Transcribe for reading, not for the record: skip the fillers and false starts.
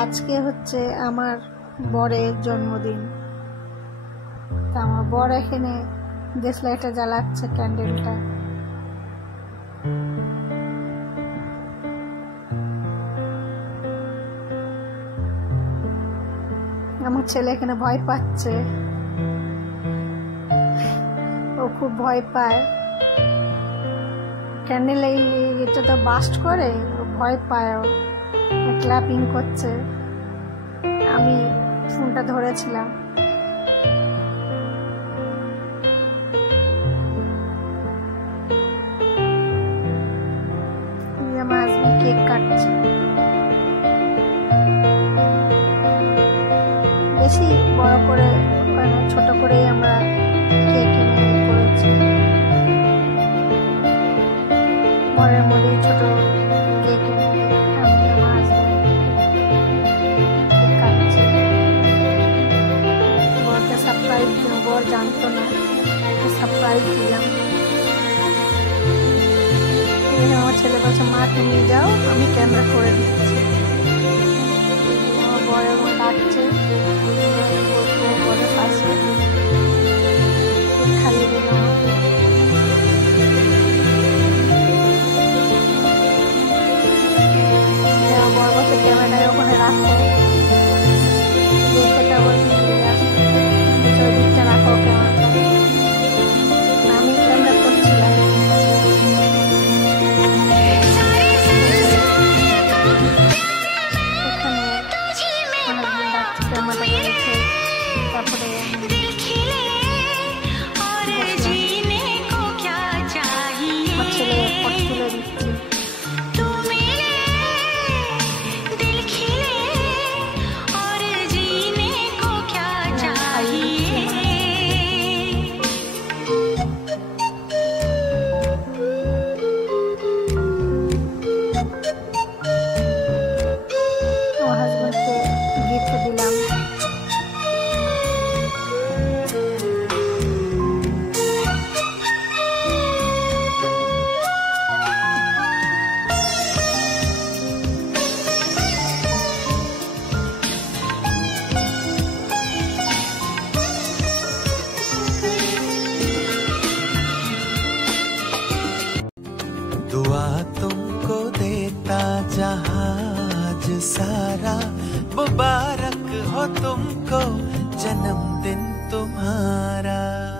আজকে হচ্ছে আমার বরের জন্মদিন। তা আমার বর এখানে দেশলাইটা জ্বালাচ্ছে, ক্যান্ডেলটা। আমার ছেলে এখানে ভয় পাচ্ছে, ও খুব ভয় পায়। ক্যান্ডেল এটা তো বাস্ট করে, ও ভয় পায়, ও ক্ল্যাপিং করছে। আমি ফোনটা ধরেছিলাম। আমার হাজবেন্ড কেক কাটছে। বেশি বড় করে ছোট করেই আমরা কেক এনে করেছি। বরের মধ্যে ছোট কেক এনে আমি আমার হাজবেন্ড কেক কাটছে। বরকে সারপ্রাইজ দিলাম, বর জানতো না, সারপ্রাইজ দিলাম। আমার ছেলে বলছে মা তুমি যাও, আমি ক্যামেরা করে দিচ্ছি। আমার বর এবং ডাকছে, বরের পাশে খাইয়ে দিলাম। বর বলছে ক্যামেরায় ওখানে রাখো, দেখতে বলছে ওই দিকটা রাখো ক্যামেরাটা। আমি ক্যামেরা করছিলাম। তারপরে ছেলে ফটো তুলে দিচ্ছি। আমার হাজবেন্ডকে গিফট দিলাম। दुआ तुमको देता जहाज सारा, मुबारक हो तुमको जन्मदिन तुम्हारा।